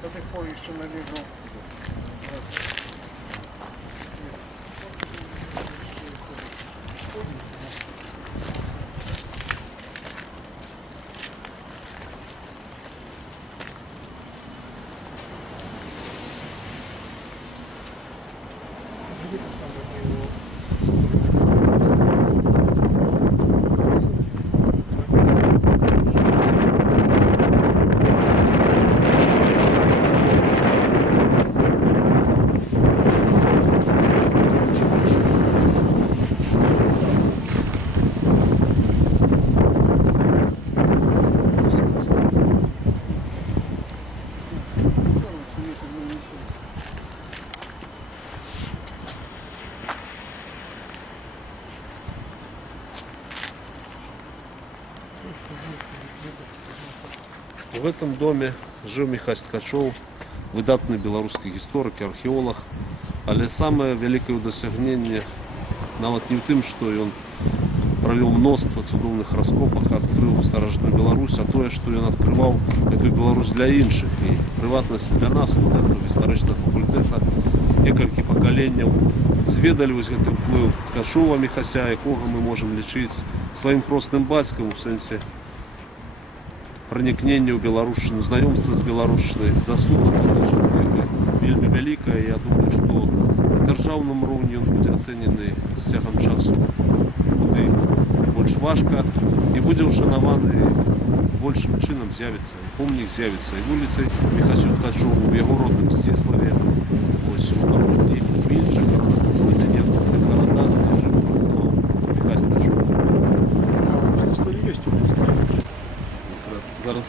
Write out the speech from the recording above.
До тих пор ще належу. В этом доме жил Михась Ткачов, выдатный белорусский историк и археолог. Але самое великое досягнение нават не в тым, что он провел множество цудоўных раскопок, открыл старажытную Беларусь, а то, что он открывал эту Беларусь для іншых. И приватность для нас, студентов исторического факультета, некалькі пакаленняў зведали вось гэты ўплыў Ткачова Михася, якога мы можем лічыць сваім хросным бацькам у сэнсе проникнення ў беларушчыну, знаёмства з беларушчынай. Заслуга чалавека вельмі вялікая. Я думаю, што на дзяржаўным роўні ён будзе ацэнены з цягам часу куды больш важка і будзе ўшанаваны большым чынам. З'явіцца і помнік, з'явіцца і вуліцы Михасю Ткачову, у яго родным Сціславе, ось у Гародні, у іншых гарадах, у Жодзіне, у гарадах, дзе жыў, працаваў Михась Ткачов. Что ли есть улица? Зараз